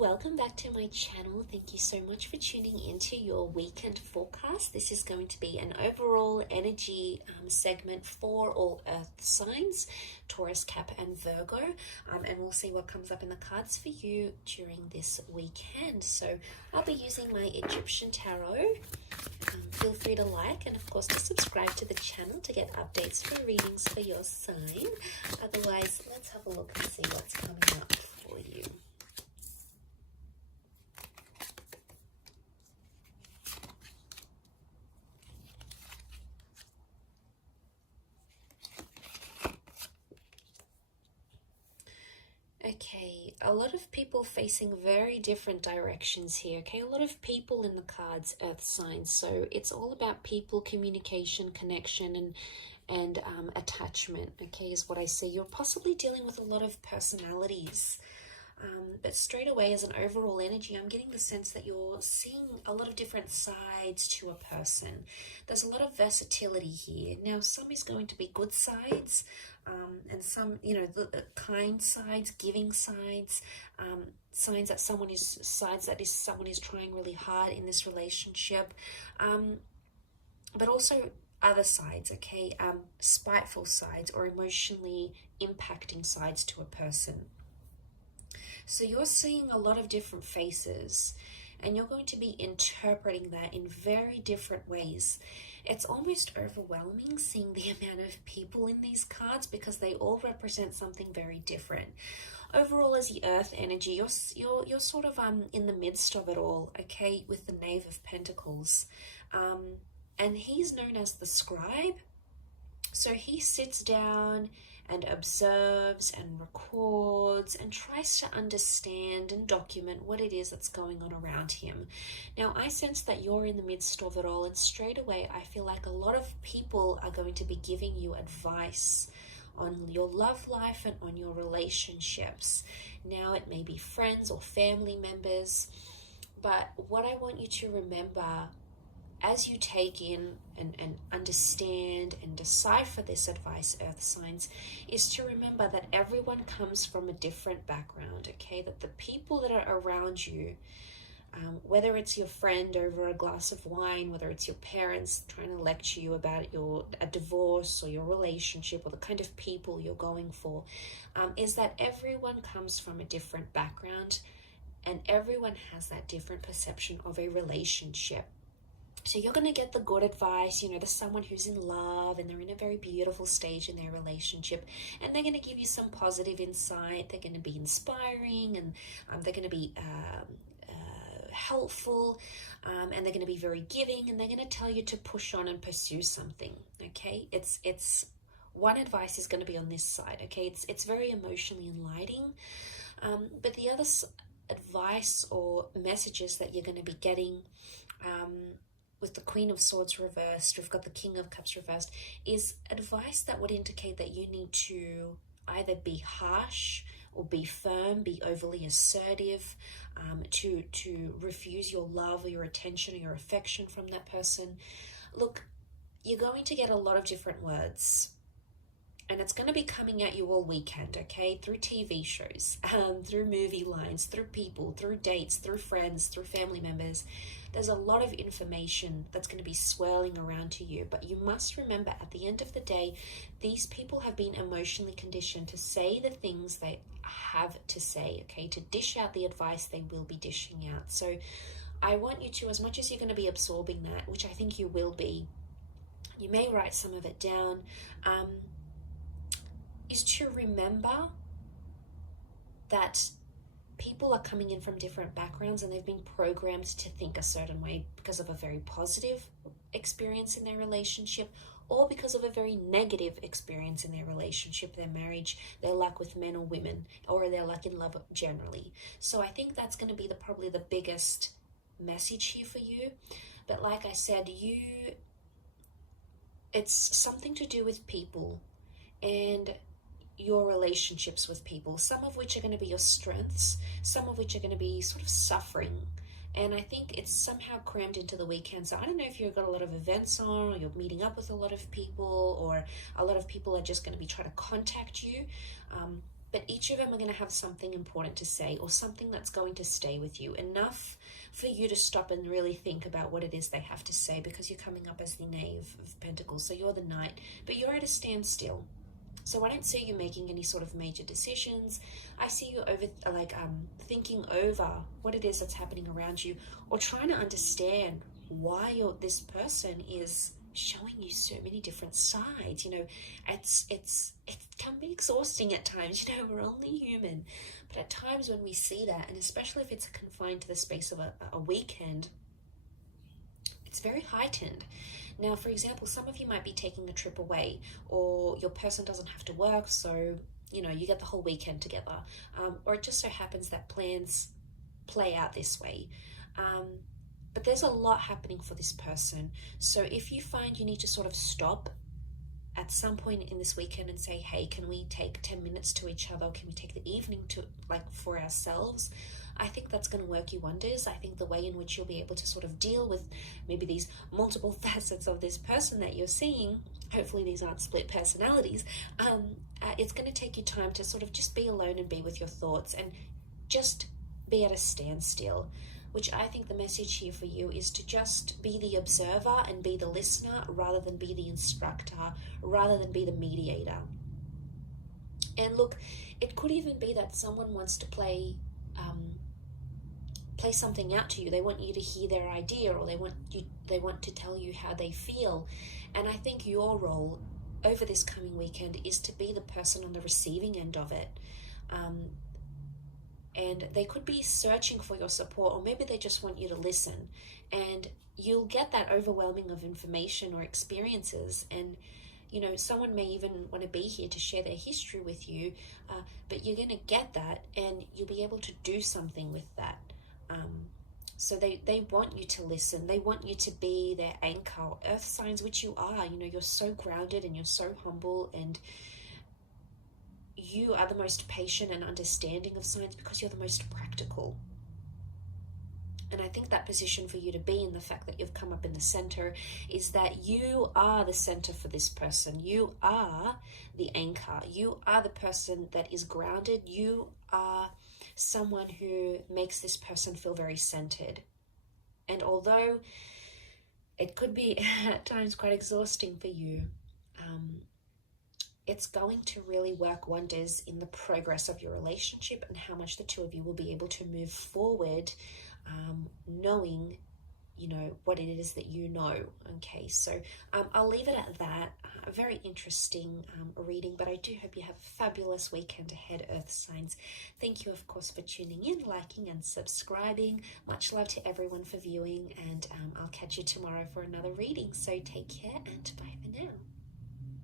welcome back to my channel. Thank you so much for tuning into your weekend forecast. This is going to be an overall energy segment for all earth signs, Taurus, Cap and Virgo, and we'll see what comes up in the cards for you during this weekend. So I'll be using my Egyptian tarot. Feel free to like and of course to subscribe to the channel to get updates for readings for your sign. Otherwise, let's have a look and see what's coming up for you. Okay, a lot of people facing very different directions here. Okay, a lot of people in the cards, earth signs. So it's all about people, communication, connection, and attachment. Okay, is what I see. You're possibly dealing with a lot of personalities. But straight away, as an overall energy, I'm getting the sense that you're seeing a lot of different sides to a person. There's a lot of versatility here. Now, some is going to be good sides, and some, you know, the kind sides, giving sides, signs that someone is trying really hard in this relationship, but also other sides, okay, spiteful sides or emotionally impacting sides to a person. So you're seeing a lot of different faces and you're going to be interpreting that in very different ways. It's almost overwhelming seeing the amount of people in these cards because they all represent something very different. Overall, as the earth energy, you're sort of in the midst of it all, okay, with the Knave of Pentacles. And he's known as the scribe. So he sits down and observes and records and tries to understand and document what it is that's going on around him. Now, I sense that you're in the midst of it all, and straight away I feel like a lot of people are going to be giving you advice on your love life and on your relationships. Now, it may be friends or family members, but what I want you to remember as you take in and understand and decipher this advice, earth signs, is to remember that everyone comes from a different background, okay? That the people that are around you, whether it's your friend over a glass of wine, whether it's your parents trying to lecture you about a divorce or your relationship or the kind of people you're going for, is that everyone comes from a different background and everyone has that different perception of a relationship. So you're going to get the good advice, you know, there's someone who's in love and they're in a very beautiful stage in their relationship, and they're going to give you some positive insight. They're going to be inspiring, and they're going to be helpful, and they're going to be very giving, and they're going to tell you to push on and pursue something, okay? It's one advice is going to be on this side, okay? It's very emotionally enlightening, but the other advice or messages that you're going to be getting, with the Queen of Swords reversed, we've got the King of Cups reversed, is advice that would indicate that you need to either be harsh or be firm, be overly assertive, to refuse your love or your attention or your affection from that person. Look, you're going to get a lot of different words, and it's going to be coming at you all weekend, okay? Through TV shows, through movie lines, through people, through dates, through friends, through family members. There's a lot of information that's going to be swirling around to you, but you must remember at the end of the day, these people have been emotionally conditioned to say the things they have to say, okay? To dish out the advice they will be dishing out. So I want you to, as much as you're going to be absorbing that, which I think you will be, you may write some of it down, is to remember that people are coming in from different backgrounds and they've been programmed to think a certain way because of a very positive experience in their relationship or because of a very negative experience in their relationship, their marriage, their luck with men or women, or their luck in love generally. So I think that's going to be probably the biggest message here for you. But like I said, it's something to do with people and your relationships with people, some of which are going to be your strengths, some of which are going to be sort of suffering. And I think it's somehow crammed into the weekend. So I don't know if you've got a lot of events on, or you're meeting up with a lot of people, or a lot of people are just going to be trying to contact you. but each of them are going to have something important to say, or something that's going to stay with you, enough for you to stop and really think about what it is they have to say, because you're coming up as the Knave of Pentacles, so you're the Knight, but you're at a standstill. So I don't see you making any sort of major decisions. I see you thinking over what it is that's happening around you, or trying to understand why this person is showing you so many different sides. You know, it can be exhausting at times. You know, we're only human, but at times when we see that, and especially if it's confined to the space of a weekend, it's very heightened. Now, for example, some of you might be taking a trip away, or your person doesn't have to work, so you know, you get the whole weekend together, or it just so happens that plans play out this way. But there's a lot happening for this person. So if you find you need to sort of stop at some point in this weekend and say, hey, can we take 10 minutes to each other? Can we take the evening to for ourselves? I think that's going to work you wonders. I think the way in which you'll be able to sort of deal with maybe these multiple facets of this person that you're seeing, hopefully these aren't split personalities, it's going to take you time to sort of just be alone and be with your thoughts and just be at a standstill. Which I think the message here for you is to just be the observer and be the listener, rather than be the instructor, rather than be the mediator. And look, it could even be that someone wants to play something out to you. They want you to hear their idea, or they want to tell you how they feel. And I think your role over this coming weekend is to be the person on the receiving end of it. And they could be searching for your support, or maybe they just want you to listen. And you'll get that overwhelming of information or experiences. And, you know, someone may even want to be here to share their history with you, but you're going to get that, and you'll be able to do something with that. So they want you to listen. They want you to be their anchor. Earth signs, which you are, you know, you're so grounded and you're so humble, and you are the most patient and understanding of signs because you're the most practical. And I think that position for you to be in, the fact that you've come up in the center, is that you are the center for this person. You are the anchor. You are the person that is grounded. You are someone who makes this person feel very centered. And although it could be at times quite exhausting for you, it's going to really work wonders in the progress of your relationship and how much the two of you will be able to move forward, knowing, you know, what it is that you know. Okay, so I'll leave it at that. A very interesting reading, but I do hope you have a fabulous weekend ahead, Earth signs. Thank you, of course, for tuning in, liking and subscribing. Much love to everyone for viewing, and I'll catch you tomorrow for another reading. So take care, and bye for now.